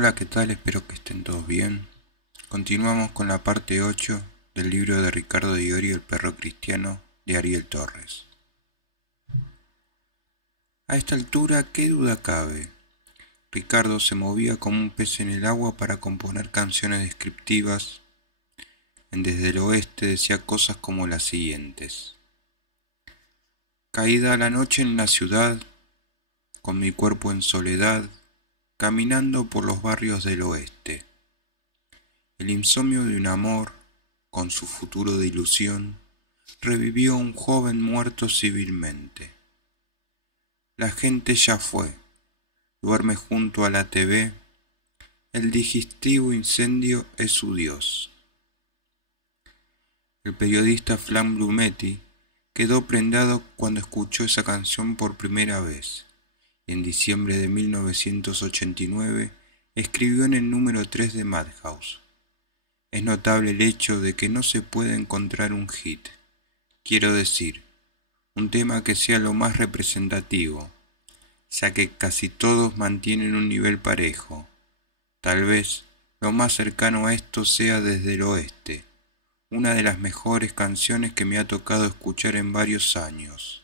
Hola, ¿qué tal? Espero que estén todos bien. Continuamos con la parte 8 del libro de Ricardo de Iorio, El perro cristiano, de Ariel Torres. A esta altura, ¿qué duda cabe? Ricardo se movía como un pez en el agua para componer canciones descriptivas. Desde el oeste decía cosas como las siguientes. Caída la noche en la ciudad, con mi cuerpo en soledad, caminando por los barrios del oeste. El insomnio de un amor, con su futuro de ilusión, revivió a un joven muerto civilmente. La gente ya fue, duerme junto a la TV, el digestivo incendio es su dios. El periodista Flan Blumetti quedó prendado cuando escuchó esa canción por primera vez, y en diciembre de 1989 escribió en el número 3 de Madhouse. Es notable el hecho de que no se puede encontrar un hit, quiero decir, un tema que sea lo más representativo, ya que casi todos mantienen un nivel parejo. Tal vez lo más cercano a esto sea Desde el Oeste, una de las mejores canciones que me ha tocado escuchar en varios años,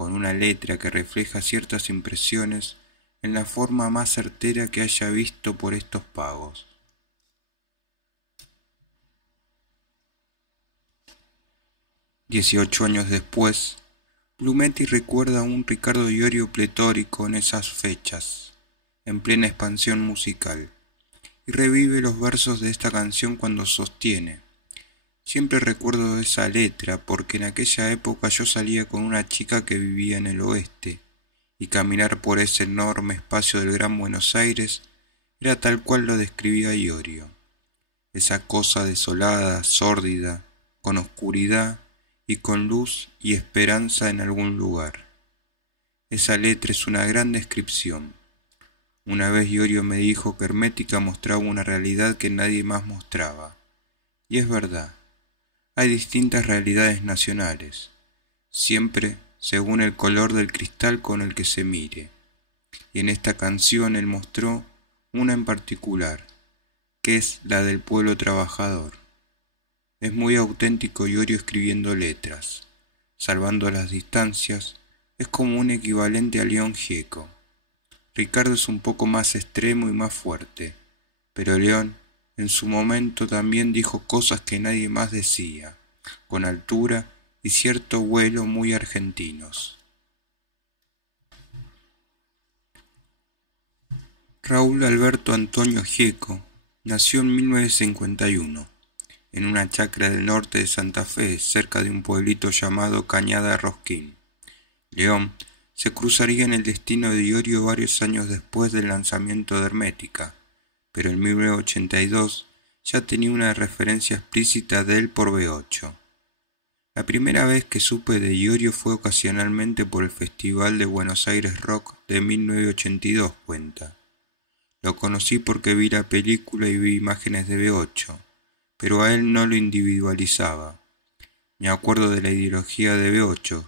con una letra que refleja ciertas impresiones en la forma más certera que haya visto por estos pagos. 18 años después, Blumetti recuerda a un Ricardo Iorio pletórico en esas fechas, en plena expansión musical, y revive los versos de esta canción cuando sostiene. Siempre recuerdo esa letra porque en aquella época yo salía con una chica que vivía en el oeste, y caminar por ese enorme espacio del Gran Buenos Aires era tal cual lo describía Iorio. Esa cosa desolada, sórdida, con oscuridad y con luz y esperanza en algún lugar. Esa letra es una gran descripción. Una vez Iorio me dijo que Hermética mostraba una realidad que nadie más mostraba. Y es verdad, hay distintas realidades nacionales, siempre según el color del cristal con el que se mire. Y en esta canción él mostró una en particular, que es la del pueblo trabajador. Es muy auténtico Iorio escribiendo letras. Salvando las distancias, es como un equivalente a León Gieco. Ricardo es un poco más extremo y más fuerte, pero León en su momento también dijo cosas que nadie más decía, con altura y cierto vuelo muy argentinos. Raúl Alberto Antonio Gieco nació en 1951, en una chacra del norte de Santa Fe, cerca de un pueblito llamado Cañada Rosquín. León se cruzaría en el destino de Iorio varios años después del lanzamiento de Hermética, pero en 1982 ya tenía una referencia explícita de él por B8. La primera vez que supe de Iorio fue ocasionalmente por el Festival de Buenos Aires Rock de 1982, cuenta. Lo conocí porque vi la película y vi imágenes de B8, pero a él no lo individualizaba. Me acuerdo de la ideología de B8,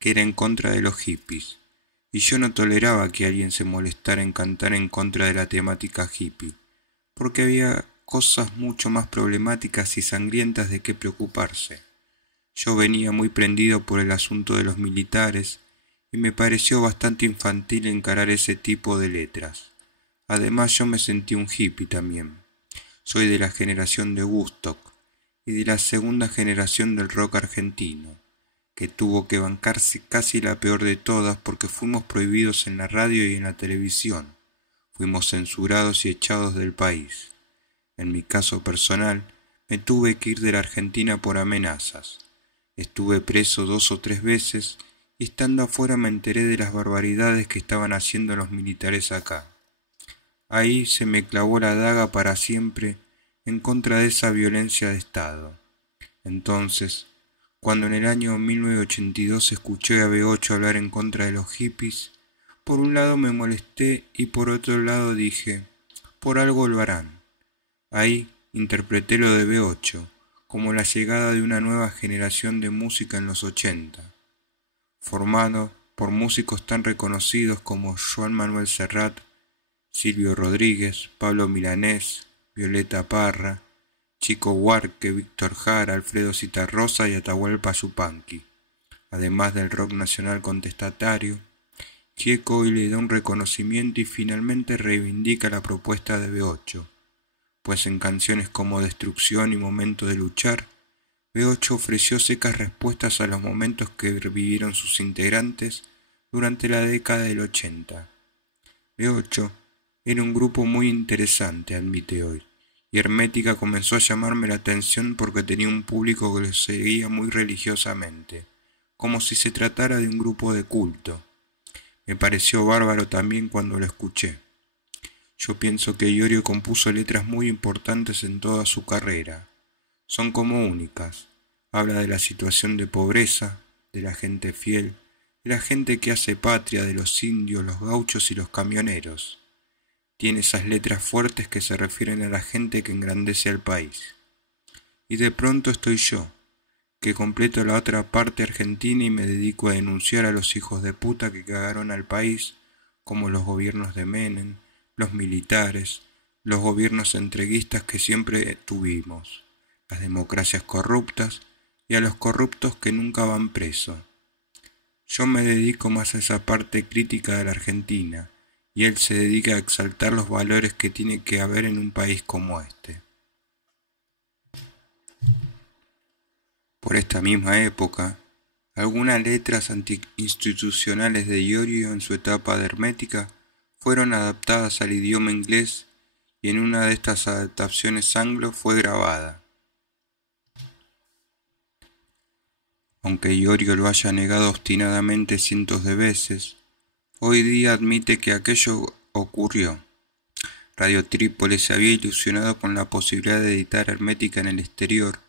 que era en contra de los hippies, y yo no toleraba que alguien se molestara en cantar en contra de la temática hippie, porque había cosas mucho más problemáticas y sangrientas de qué preocuparse. Yo venía muy prendido por el asunto de los militares, y me pareció bastante infantil encarar ese tipo de letras. Además yo me sentí un hippie también. Soy de la generación de Woodstock y de la segunda generación del rock argentino, que tuvo que bancarse casi la peor de todas porque fuimos prohibidos en la radio y en la televisión. Fuimos censurados y echados del país. En mi caso personal, me tuve que ir de la Argentina por amenazas. Estuve preso 2 o 3 veces y estando afuera me enteré de las barbaridades que estaban haciendo los militares acá. Ahí se me clavó la daga para siempre en contra de esa violencia de Estado. Entonces, cuando en el año 1982 escuché a B8 hablar en contra de los hippies, por un lado me molesté y por otro lado dije, por algo lo harán. Ahí interpreté lo de B8, como la llegada de una nueva generación de música en los 80, formado por músicos tan reconocidos como Joan Manuel Serrat, Silvio Rodríguez, Pablo Milanés, Violeta Parra, Chico Huarque, Víctor Jara, Alfredo Citarrosa y Atahualpa Yupanqui. Además del rock nacional contestatario, Gieco hoy le da un reconocimiento y finalmente reivindica la propuesta de B8, pues en canciones como Destrucción y Momento de Luchar, B8 ofreció secas respuestas a los momentos que vivieron sus integrantes durante la década del 80. B8 era un grupo muy interesante, admite hoy, y Hermética comenzó a llamarme la atención porque tenía un público que lo seguía muy religiosamente, como si se tratara de un grupo de culto. Me pareció bárbaro también cuando lo escuché. Yo pienso que Iorio compuso letras muy importantes en toda su carrera. Son como únicas. Habla de la situación de pobreza, de la gente fiel, de la gente que hace patria, de los indios, los gauchos y los camioneros. Tiene esas letras fuertes que se refieren a la gente que engrandece al país. Y de pronto estoy yo, que completo la otra parte argentina y me dedico a denunciar a los hijos de puta que cagaron al país, como los gobiernos de Menem, los militares, los gobiernos entreguistas que siempre tuvimos, las democracias corruptas y a los corruptos que nunca van presos. Yo me dedico más a esa parte crítica de la Argentina, y él se dedica a exaltar los valores que tiene que haber en un país como este. Por esta misma época, algunas letras antiinstitucionales de Iorio en su etapa de Hermética fueron adaptadas al idioma inglés y en una de estas adaptaciones anglo fue grabada. Aunque Iorio lo haya negado obstinadamente cientos de veces, hoy día admite que aquello ocurrió. Radio Trípoli se había ilusionado con la posibilidad de editar Hermética en el exterior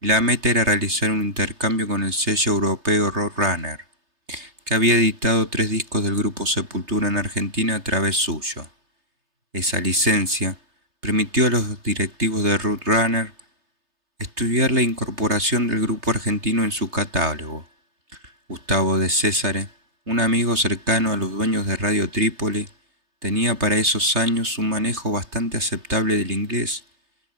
y la meta era realizar un intercambio con el sello europeo Roadrunner, que había editado 3 discos del grupo Sepultura en Argentina a través suyo. Esa licencia permitió a los directivos de Roadrunner estudiar la incorporación del grupo argentino en su catálogo. Gustavo de Césare, un amigo cercano a los dueños de Radio Trípoli, tenía para esos años un manejo bastante aceptable del inglés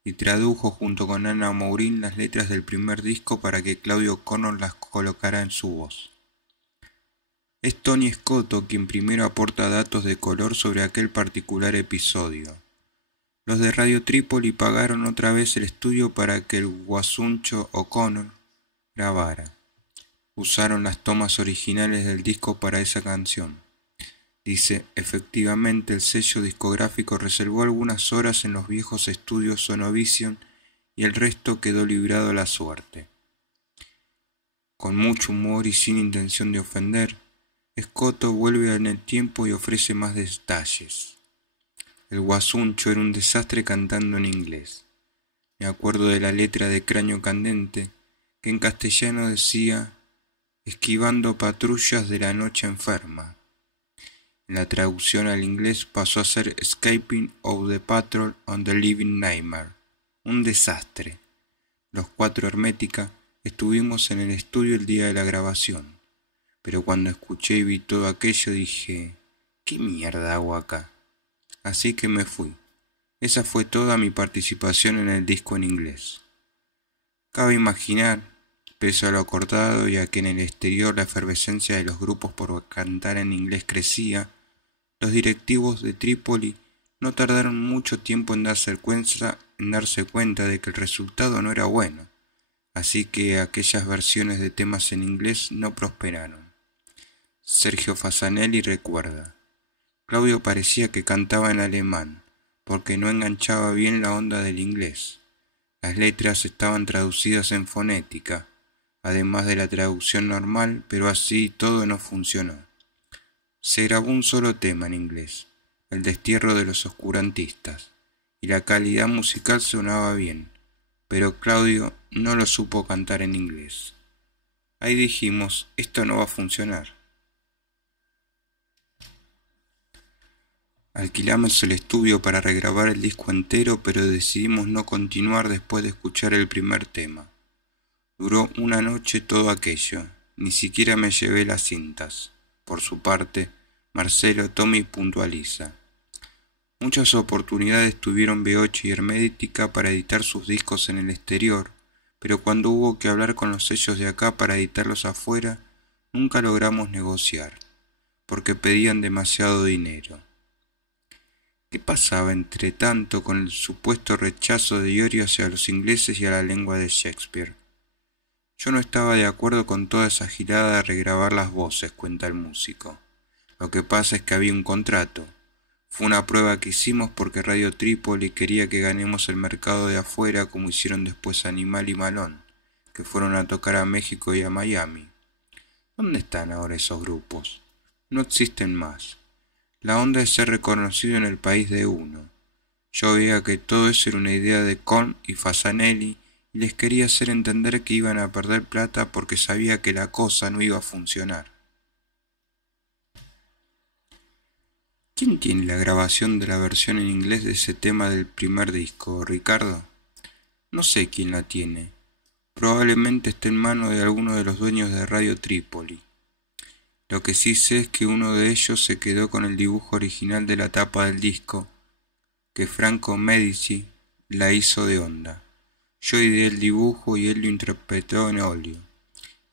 y tradujo junto con Ana Mourín las letras del primer disco para que Claudio Connor las colocara en su voz. Es Tony Scotto quien primero aporta datos de color sobre aquel particular episodio. Los de Radio Trípoli pagaron otra vez el estudio para que el Guasuncho O'Connor grabara. Usaron las tomas originales del disco para esa canción. Dice, efectivamente el sello discográfico reservó algunas horas en los viejos estudios Sonovision y el resto quedó librado a la suerte. Con mucho humor y sin intención de ofender, Scotto vuelve en el tiempo y ofrece más detalles. El Guasuncho era un desastre cantando en inglés. Me acuerdo de la letra de Cráneo Candente, que en castellano decía, esquivando patrullas de la noche enferma. En la traducción al inglés pasó a ser Escaping of the Patrol on the Living Nightmare. Un desastre. Los 4 Hermética estuvimos en el estudio el día de la grabación, pero cuando escuché y vi todo aquello dije, ¿qué mierda hago acá? Así que me fui. Esa fue toda mi participación en el disco en inglés. Cabe imaginar, pese a lo acordado y a que en el exterior la efervescencia de los grupos por cantar en inglés crecía, los directivos de Trípoli no tardaron mucho tiempo en darse cuenta de que el resultado no era bueno, así que aquellas versiones de temas en inglés no prosperaron. Sergio Fasanelli recuerda, Claudio parecía que cantaba en alemán, porque no enganchaba bien la onda del inglés. Las letras estaban traducidas en fonética, además de la traducción normal, pero así todo no funcionó. Se grabó un solo tema en inglés, El destierro de los oscurantistas, y la calidad musical sonaba bien, pero Claudio no lo supo cantar en inglés. Ahí dijimos, esto no va a funcionar. Alquilamos el estudio para regrabar el disco entero, pero decidimos no continuar después de escuchar el primer tema. Duró una noche todo aquello, ni siquiera me llevé las cintas. Por su parte, Marcelo Tommy puntualiza. Muchas oportunidades tuvieron Beochi y Hermética para editar sus discos en el exterior, pero cuando hubo que hablar con los sellos de acá para editarlos afuera, nunca logramos negociar, porque pedían demasiado dinero. ¿Qué pasaba entre tanto con el supuesto rechazo de Iorio hacia los ingleses y a la lengua de Shakespeare? Yo no estaba de acuerdo con toda esa girada de regrabar las voces, cuenta el músico. Lo que pasa es que había un contrato. Fue una prueba que hicimos porque Radio Trípoli quería que ganemos el mercado de afuera como hicieron después Animal y Malón, que fueron a tocar a México y a Miami. ¿Dónde están ahora esos grupos? No existen más. La onda es ser reconocido en el país de uno. Yo veía que todo eso era una idea de Kohn y Fasanelli y les quería hacer entender que iban a perder plata porque sabía que la cosa no iba a funcionar. ¿Quién tiene la grabación de la versión en inglés de ese tema del primer disco, Ricardo? No sé quién la tiene. Probablemente esté en manos de alguno de los dueños de Radio Trípoli. Lo que sí sé es que uno de ellos se quedó con el dibujo original de la tapa del disco, que Franco Medici la hizo de onda. Yo ideé el dibujo y él lo interpretó en óleo.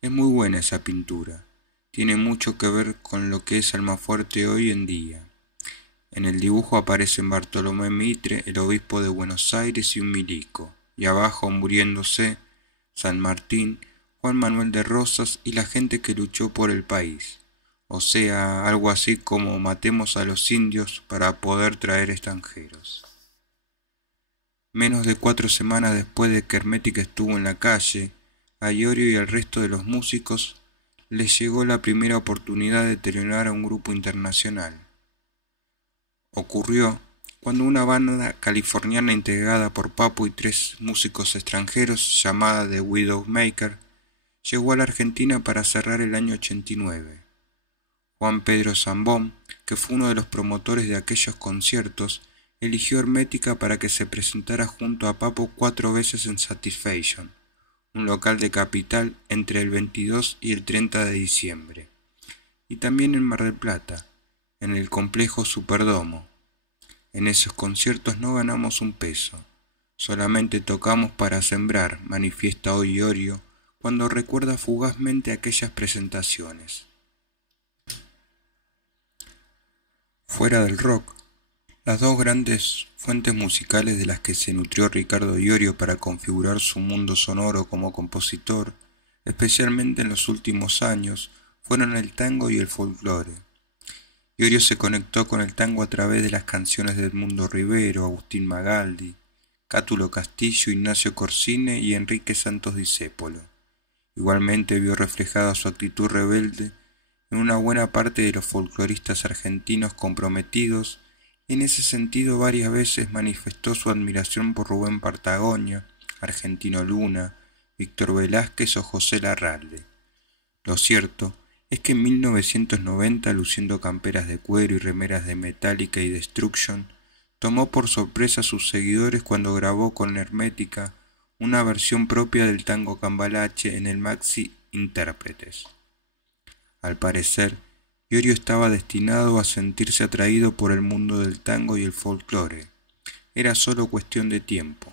Es muy buena esa pintura. Tiene mucho que ver con lo que es Almafuerte hoy en día. En el dibujo aparecen Bartolomé Mitre, el obispo de Buenos Aires y un milico, y abajo muriéndose San Martín, Juan Manuel de Rosas y la gente que luchó por el país. O sea, algo así como matemos a los indios para poder traer extranjeros. Menos de 4 semanas después de que Hermética estuvo en la calle, a Iorio y al resto de los músicos les llegó la primera oportunidad de telonear a un grupo internacional. Ocurrió cuando una banda californiana integrada por Papo y 3 músicos extranjeros llamada The Widowmaker llegó a la Argentina para cerrar el año 89. Juan Pedro Zambón, que fue uno de los promotores de aquellos conciertos, eligió Hermética para que se presentara junto a Papo 4 veces en Satisfaction, un local de Capital, entre el 22 y el 30 de diciembre, y también en Mar del Plata, en el complejo Superdomo. En esos conciertos no ganamos un peso, solamente tocamos para sembrar, manifiesta hoy Iorio, cuando recuerda fugazmente aquellas presentaciones. Fuera del rock, las dos grandes fuentes musicales de las que se nutrió Ricardo Iorio para configurar su mundo sonoro como compositor, especialmente en los últimos años, fueron el tango y el folclore. Iorio se conectó con el tango a través de las canciones de Edmundo Rivero, Agustín Magaldi, Cátulo Castillo, Ignacio Corsine y Enrique Santos Discépolo. Igualmente vio reflejada su actitud rebelde en una buena parte de los folcloristas argentinos comprometidos y en ese sentido varias veces manifestó su admiración por Rubén Patagonia, Argentino Luna, Víctor Velázquez o José Larralde. Lo cierto es que en 1990, luciendo camperas de cuero y remeras de Metallica y Destruction, tomó por sorpresa a sus seguidores cuando grabó con Hermética una versión propia del tango Cambalache en el maxi Intérpretes. Al parecer, Iorio estaba destinado a sentirse atraído por el mundo del tango y el folclore. Era solo cuestión de tiempo.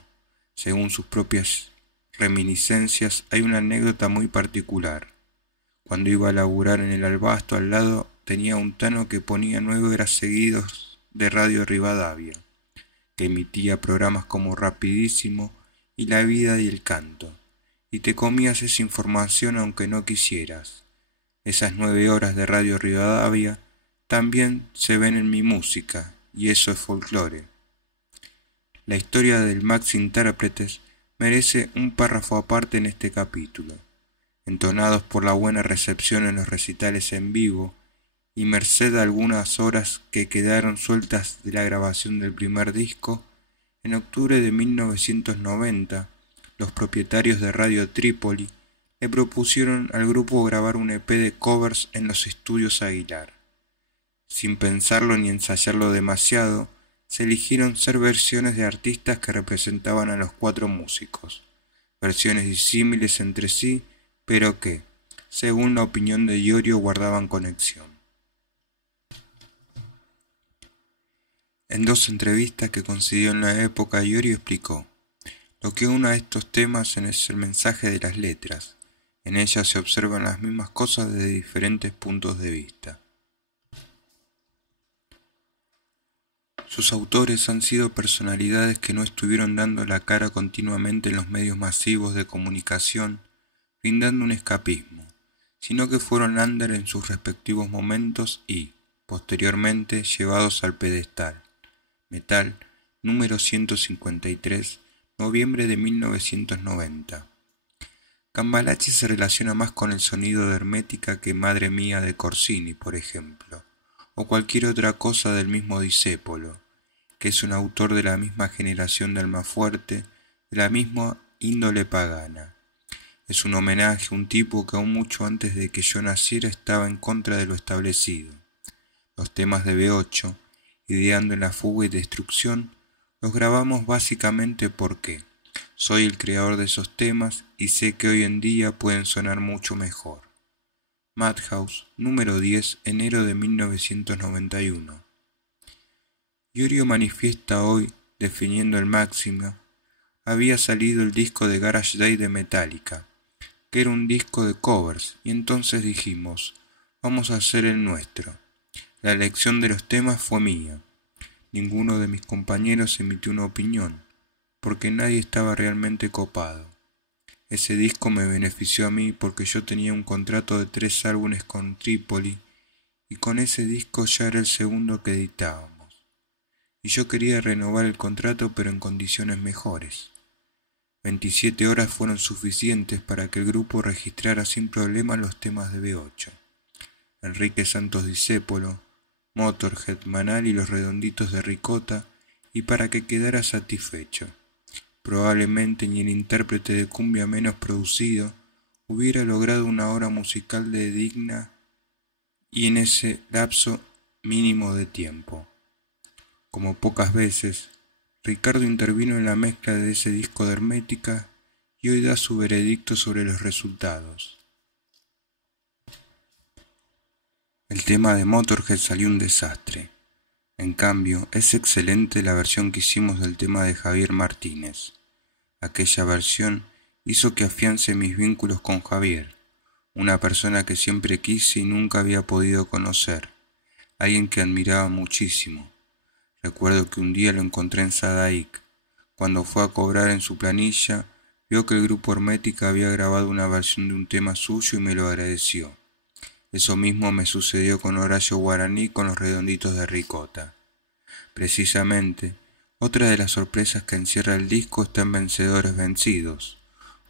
Según sus propias reminiscencias, hay una anécdota muy particular. Cuando iba a laburar en el Albasto, al lado tenía un tano que ponía 9 horas seguidos de Radio Rivadavia, que emitía programas como Rapidísimo y La Vida y el Canto, y te comías esa información aunque no quisieras. Esas 9 horas de Radio Rivadavia también se ven en mi música, y eso es folclore. La historia del Maxi Intérpretes merece un párrafo aparte en este capítulo. Entonados por la buena recepción en los recitales en vivo, y merced a algunas horas que quedaron sueltas de la grabación del primer disco, en octubre de 1990, los propietarios de Radio Trípoli le propusieron al grupo grabar un EP de covers en los estudios Aguilar. Sin pensarlo ni ensayarlo demasiado, se eligieron ser versiones de artistas que representaban a los 4 músicos, versiones disímiles entre sí, pero que, según la opinión de Iorio, guardaban conexión. En dos entrevistas que concedió en la época, Iorio explicó: lo que une a estos temas es el mensaje de las letras. En ellas se observan las mismas cosas desde diferentes puntos de vista. Sus autores han sido personalidades que no estuvieron dando la cara continuamente en los medios masivos de comunicación, brindando un escapismo, sino que fueron under en sus respectivos momentos y, posteriormente, llevados al pedestal. Metal, número 153, noviembre de 1990. Cambalache se relaciona más con el sonido de Hermética que Madre Mía de Corsini, por ejemplo, o cualquier otra cosa del mismo Discépolo, que es un autor de la misma generación de Almafuerte, de la misma índole pagana. Es un homenaje a un tipo que aún mucho antes de que yo naciera estaba en contra de lo establecido. Los temas de B8, ideando en la fuga y destrucción, los grabamos básicamente porque soy el creador de esos temas y sé que hoy en día pueden sonar mucho mejor. Madhouse, número 10, enero de 1991. Iorio manifiesta hoy, definiendo el máximo, había salido el disco de Garage Day de Metallica, que era un disco de covers, y entonces dijimos, vamos a hacer el nuestro. La elección de los temas fue mía. Ninguno de mis compañeros emitió una opinión, porque nadie estaba realmente copado. Ese disco me benefició a mí porque yo tenía un contrato de 3 álbumes con Tripoli, y con ese disco ya era el segundo que editábamos. Y yo quería renovar el contrato pero en condiciones mejores. 27 horas fueron suficientes para que el grupo registrara sin problema los temas de B8. Enrique Santos Discépolo, Motorhead, Manal y los Redonditos de Ricota, y para que quedara satisfecho. Probablemente ni el intérprete de cumbia menos producido hubiera logrado una obra musical de digna y en ese lapso mínimo de tiempo. Como pocas veces, Ricardo intervino en la mezcla de ese disco de Hermética y hoy da su veredicto sobre los resultados. El tema de Motorhead salió un desastre. En cambio, es excelente la versión que hicimos del tema de Javier Martínez. Aquella versión hizo que afiance mis vínculos con Javier, una persona que siempre quise y nunca había podido conocer, alguien que admiraba muchísimo. Recuerdo que un día lo encontré en Sadaic. Cuando fue a cobrar en su planilla, vio que el grupo Hermética había grabado una versión de un tema suyo y me lo agradeció. Eso mismo me sucedió con Horacio Guaraní con los Redonditos de Ricota. Precisamente, otra de las sorpresas que encierra el disco está en Vencedores Vencidos,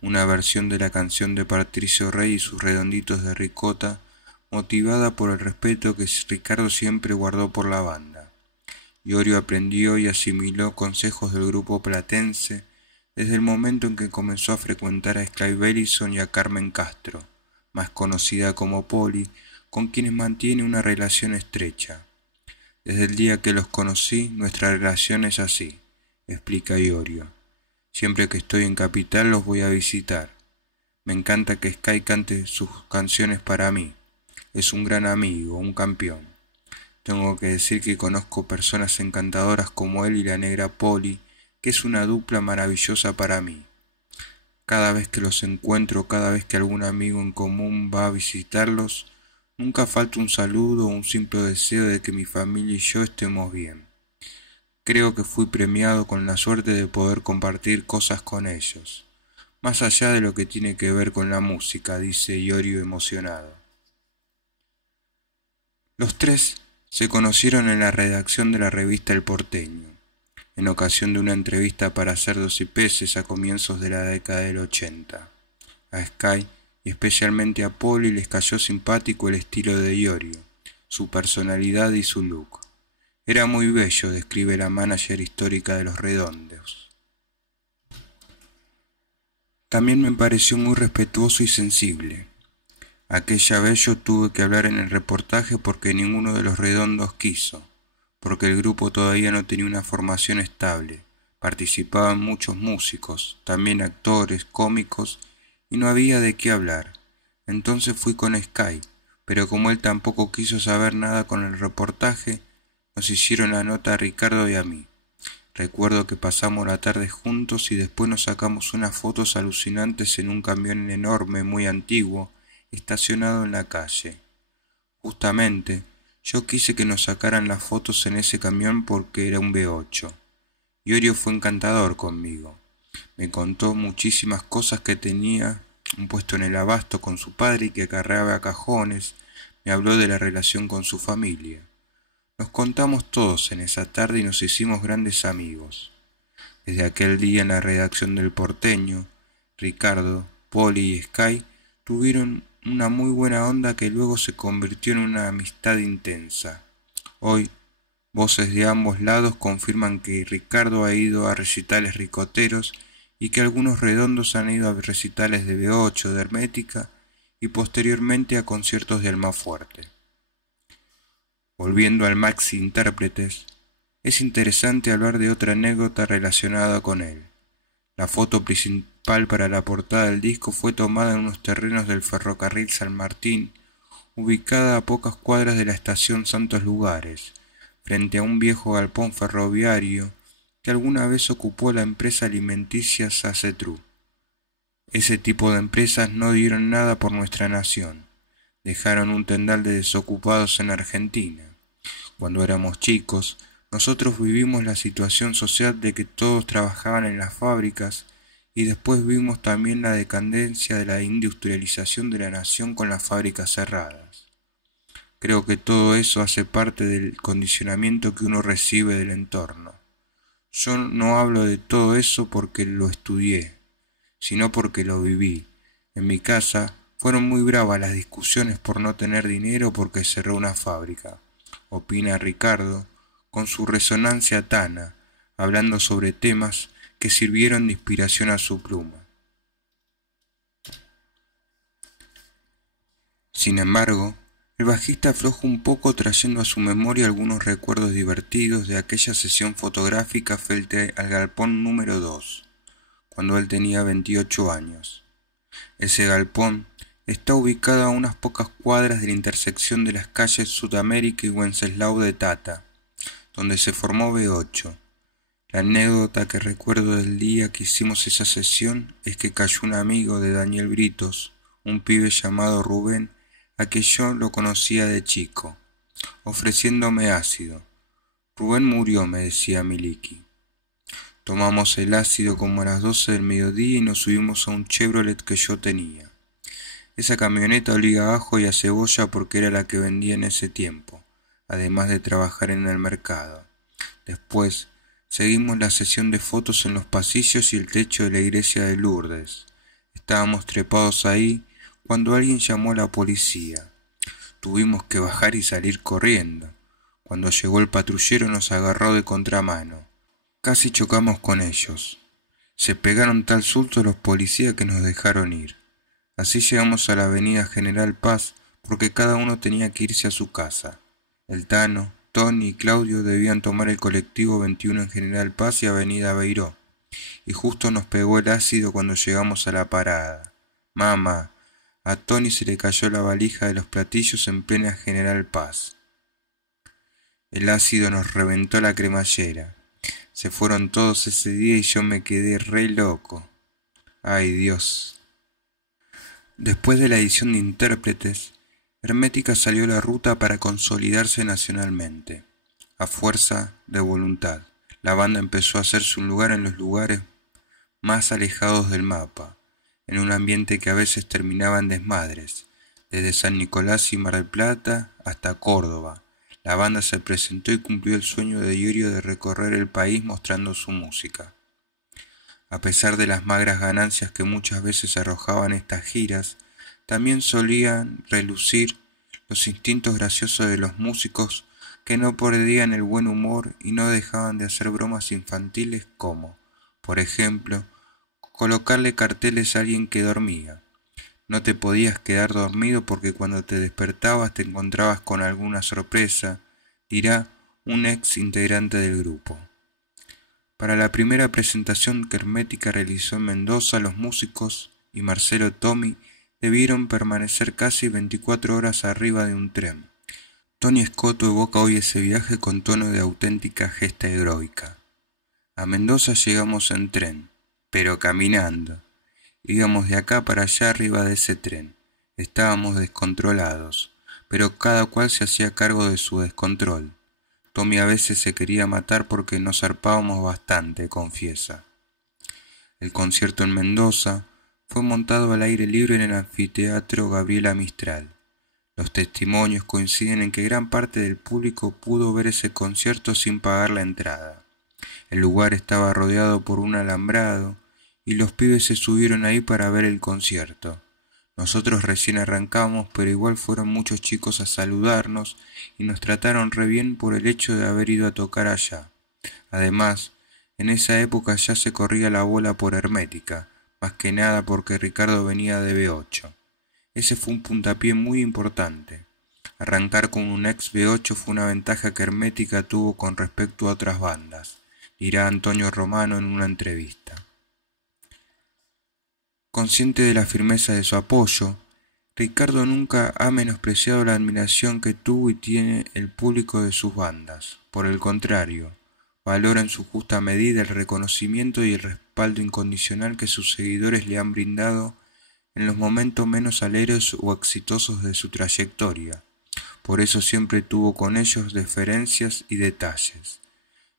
una versión de la canción de Patricio Rey y sus Redonditos de Ricota, motivada por el respeto que Ricardo siempre guardó por la banda. Iorio aprendió y asimiló consejos del grupo platense desde el momento en que comenzó a frecuentar a Sky Bellison y a Carmen Castro, más conocida como Poli, con quienes mantiene una relación estrecha. Desde el día que los conocí, nuestra relación es así, explica Iorio. Siempre que estoy en Capital los voy a visitar. Me encanta que Sky cante sus canciones para mí. Es un gran amigo, un campeón. Tengo que decir que conozco personas encantadoras como él y la negra Poli, que es una dupla maravillosa para mí. Cada vez que los encuentro, cada vez que algún amigo en común va a visitarlos, nunca falta un saludo o un simple deseo de que mi familia y yo estemos bien. Creo que fui premiado con la suerte de poder compartir cosas con ellos, más allá de lo que tiene que ver con la música, dice Iorio emocionado. Los tres se conocieron en la redacción de la revista El Porteño, en ocasión de una entrevista para Cerdos y Peces a comienzos de la década del 80. A Sky y especialmente a Poli les cayó simpático el estilo de Iorio, su personalidad y su look. Era muy bello, describe la manager histórica de Los Redondos. También me pareció muy respetuoso y sensible. Aquella vez yo tuve que hablar en el reportaje porque ninguno de Los Redondos quiso, porque el grupo todavía no tenía una formación estable. Participaban muchos músicos, también actores, cómicos, y no había de qué hablar. Entonces fui con Sky, pero como él tampoco quiso saber nada con el reportaje, nos hicieron la nota a Ricardo y a mí. Recuerdo que pasamos la tarde juntos y después nos sacamos unas fotos alucinantes en un camión enorme, muy antiguo, estacionado en la calle. Justamente, yo quise que nos sacaran las fotos en ese camión porque era un V8. Iorio fue encantador conmigo. Me contó muchísimas cosas que tenía un puesto en el abasto con su padre y que cargaba cajones. Me habló de la relación con su familia. Nos contamos todos en esa tarde y nos hicimos grandes amigos. Desde aquel día en la redacción del Porteño, Ricardo, Poli y Sky tuvieron una muy buena onda que luego se convirtió en una amistad intensa. Hoy, voces de ambos lados confirman que Ricardo ha ido a recitales ricoteros y que algunos redondos han ido a recitales de V8, de Hermética y posteriormente a conciertos de Almafuerte. Volviendo al Maxi Intérpretes, es interesante hablar de otra anécdota relacionada con él. La foto principal para la portada del disco fue tomada en unos terrenos del ferrocarril San Martín, ubicada a pocas cuadras de la estación Santos Lugares, frente a un viejo galpón ferroviario que alguna vez ocupó la empresa alimenticia Sacetru. Ese tipo de empresas no dieron nada por nuestra nación, dejaron un tendal de desocupados en Argentina. Cuando éramos chicos, nosotros vivimos la situación social de que todos trabajaban en las fábricas y después vimos también la decadencia de la industrialización de la nación con las fábricas cerradas. Creo que todo eso hace parte del condicionamiento que uno recibe del entorno. Yo no hablo de todo eso porque lo estudié, sino porque lo viví. En mi casa fueron muy bravas las discusiones por no tener dinero porque cerró una fábrica, opina Ricardo, con su resonancia tana, hablando sobre temas que sirvieron de inspiración a su pluma. Sin embargo, el bajista afloja un poco trayendo a su memoria algunos recuerdos divertidos de aquella sesión fotográfica frente al galpón número 2, cuando él tenía 28 años. Ese galpón está ubicado a unas pocas cuadras de la intersección de las calles Sudamérica y Wenceslao de Tata, donde se formó V8. La anécdota que recuerdo del día que hicimos esa sesión es que cayó un amigo de Daniel Britos, un pibe llamado Rubén, a que yo lo conocía de chico, ofreciéndome ácido. Rubén murió, me decía Miliki. Tomamos el ácido como a las 12 del mediodía y nos subimos a un Chevrolet que yo tenía. Esa camioneta olía a ajo y a cebolla porque era la que vendía en ese tiempo, además de trabajar en el mercado. Después, seguimos la sesión de fotos en los pasillos y el techo de la iglesia de Lourdes. Estábamos trepados ahí cuando alguien llamó a la policía. Tuvimos que bajar y salir corriendo. Cuando llegó el patrullero nos agarró de contramano. Casi chocamos con ellos. Se pegaron tal susto los policías que nos dejaron ir. Así llegamos a la avenida General Paz porque cada uno tenía que irse a su casa. El Tano, Tony y Claudio debían tomar el colectivo 21 en General Paz y avenida Beiró. Y justo nos pegó el ácido cuando llegamos a la parada. Mamá, a Tony se le cayó la valija de los platillos en plena General Paz. El ácido nos reventó la cremallera. Se fueron todos ese día y yo me quedé re loco. Ay Dios. Después de la edición de Intérpretes, Hermética salió a la ruta para consolidarse nacionalmente. A fuerza de voluntad, la banda empezó a hacerse un lugar en los lugares más alejados del mapa, en un ambiente que a veces terminaba en desmadres, desde San Nicolás y Mar del Plata hasta Córdoba. La banda se presentó y cumplió el sueño de Iorio de recorrer el país mostrando su música. A pesar de las magras ganancias que muchas veces arrojaban estas giras, también solían relucir los instintos graciosos de los músicos que no perdían el buen humor y no dejaban de hacer bromas infantiles como, por ejemplo, colocarle carteles a alguien que dormía. No te podías quedar dormido porque cuando te despertabas te encontrabas con alguna sorpresa, dirá un ex integrante del grupo. Para la primera presentación que Hermética realizó en Mendoza, los músicos y Marcelo Tommy debieron permanecer casi 24 horas arriba de un tren. Tony Scotto evoca hoy ese viaje con tono de auténtica gesta heroica. A Mendoza llegamos en tren, pero caminando. Íbamos de acá para allá arriba de ese tren. Estábamos descontrolados, pero cada cual se hacía cargo de su descontrol. Tommy a veces se quería matar porque nos zarpábamos bastante, confiesa. El concierto en Mendoza fue montado al aire libre en el anfiteatro Gabriela Mistral. Los testimonios coinciden en que gran parte del público pudo ver ese concierto sin pagar la entrada. El lugar estaba rodeado por un alambrado y los pibes se subieron ahí para ver el concierto. Nosotros recién arrancamos, pero igual fueron muchos chicos a saludarnos y nos trataron re bien por el hecho de haber ido a tocar allá. Además, en esa época ya se corría la bola por Hermética, más que nada porque Ricardo venía de B8. Ese fue un puntapié muy importante. Arrancar con un ex B8 fue una ventaja que Hermética tuvo con respecto a otras bandas, dirá Antonio Romano en una entrevista. Consciente de la firmeza de su apoyo, Ricardo nunca ha menospreciado la admiración que tuvo y tiene el público de sus bandas. Por el contrario, valora en su justa medida el reconocimiento y el respaldo incondicional que sus seguidores le han brindado en los momentos menos alegres o exitosos de su trayectoria. Por eso siempre tuvo con ellos deferencias y detalles.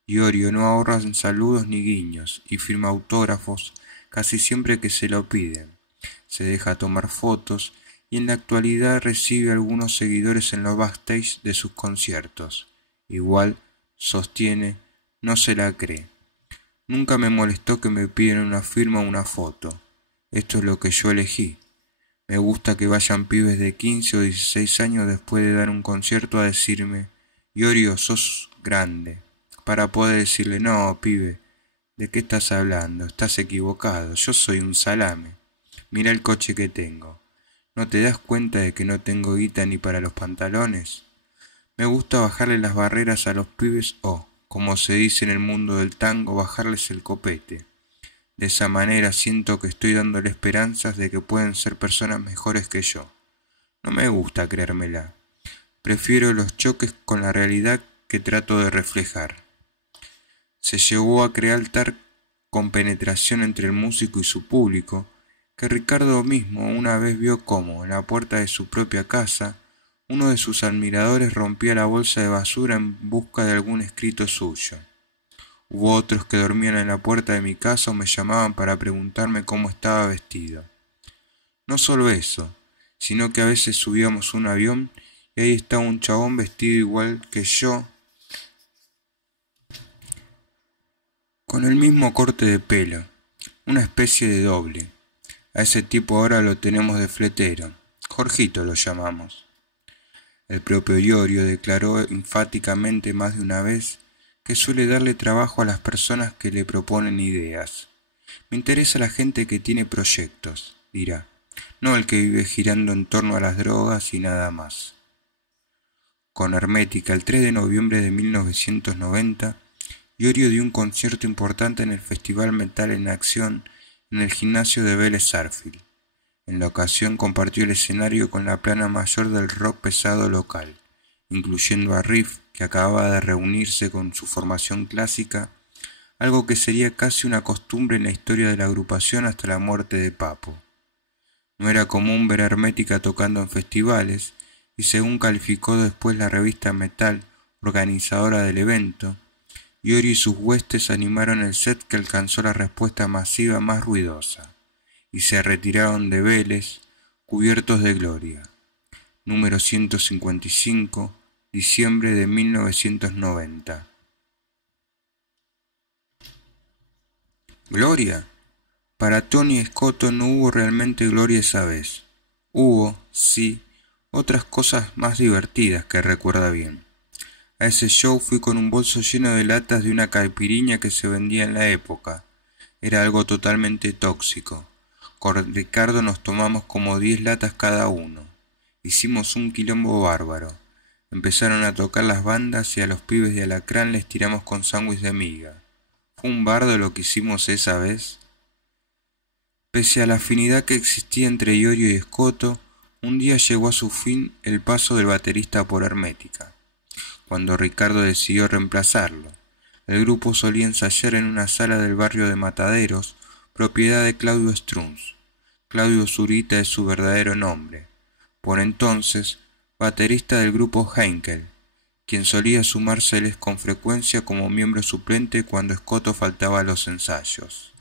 Iorio no ahorra en saludos ni guiños y firma autógrafos casi siempre que se lo piden. Se deja tomar fotos y en la actualidad recibe algunos seguidores en los backstage de sus conciertos. Igual, sostiene, no se la cree. Nunca me molestó que me pidieran una firma o una foto. Esto es lo que yo elegí. Me gusta que vayan pibes de 15 o 16 años después de dar un concierto a decirme, Iorio, sos grande, para poder decirle, no, pibe, ¿de qué estás hablando? Estás equivocado, yo soy un salame. Mira el coche que tengo. ¿No te das cuenta de que no tengo guita ni para los pantalones? Me gusta bajarle las barreras a los pibes o, como se dice en el mundo del tango, bajarles el copete. De esa manera siento que estoy dándole esperanzas de que pueden ser personas mejores que yo. No me gusta creérmela. Prefiero los choques con la realidad que trato de reflejar. Se llegó a crear tal compenetración entre el músico y su público que Ricardo mismo una vez vio cómo, en la puerta de su propia casa, uno de sus admiradores rompía la bolsa de basura en busca de algún escrito suyo. Hubo otros que dormían en la puerta de mi casa o me llamaban para preguntarme cómo estaba vestido. No solo eso, sino que a veces subíamos un avión y ahí estaba un chabón vestido igual que yo, con el mismo corte de pelo, una especie de doble. A ese tipo ahora lo tenemos de fletero, Jorgito lo llamamos. El propio Iorio declaró enfáticamente más de una vez que suele darle trabajo a las personas que le proponen ideas. Me interesa la gente que tiene proyectos, dirá, no el que vive girando en torno a las drogas y nada más. Con Hermética, el 3 de noviembre de 1990, Iorio dio un concierto importante en el Festival Metal en Acción en el gimnasio de Vélez Sarsfield. En la ocasión compartió el escenario con la plana mayor del rock pesado local, incluyendo a Riff, que acababa de reunirse con su formación clásica, algo que sería casi una costumbre en la historia de la agrupación hasta la muerte de Papo. No era común ver a Hermética tocando en festivales, y según calificó después la revista Metal, organizadora del evento, Iorio y sus huestes animaron el set que alcanzó la respuesta masiva más ruidosa, y se retiraron de Vélez cubiertos de gloria. Número 155, diciembre de 1990. ¿Gloria? Para Tony Scotto no hubo realmente gloria esa vez. Hubo, sí, otras cosas más divertidas que recuerda bien. A ese show fui con un bolso lleno de latas de una caipiriña que se vendía en la época. Era algo totalmente tóxico. Con Ricardo nos tomamos como 10 latas cada uno. Hicimos un quilombo bárbaro. Empezaron a tocar las bandas y a los pibes de Alacrán les tiramos con sándwich de miga. ¿Fue un bardo lo que hicimos esa vez? Pese a la afinidad que existía entre Iorio y Scotto, un día llegó a su fin el paso del baterista por Hermética. cuando Ricardo decidió reemplazarlo. El grupo solía ensayar en una sala del barrio de Mataderos, propiedad de Claudio Strunz. Claudio Zurita es su verdadero nombre. Por entonces, baterista del grupo Heinkel, quien solía sumárseles con frecuencia como miembro suplente cuando Scotto faltaba a los ensayos.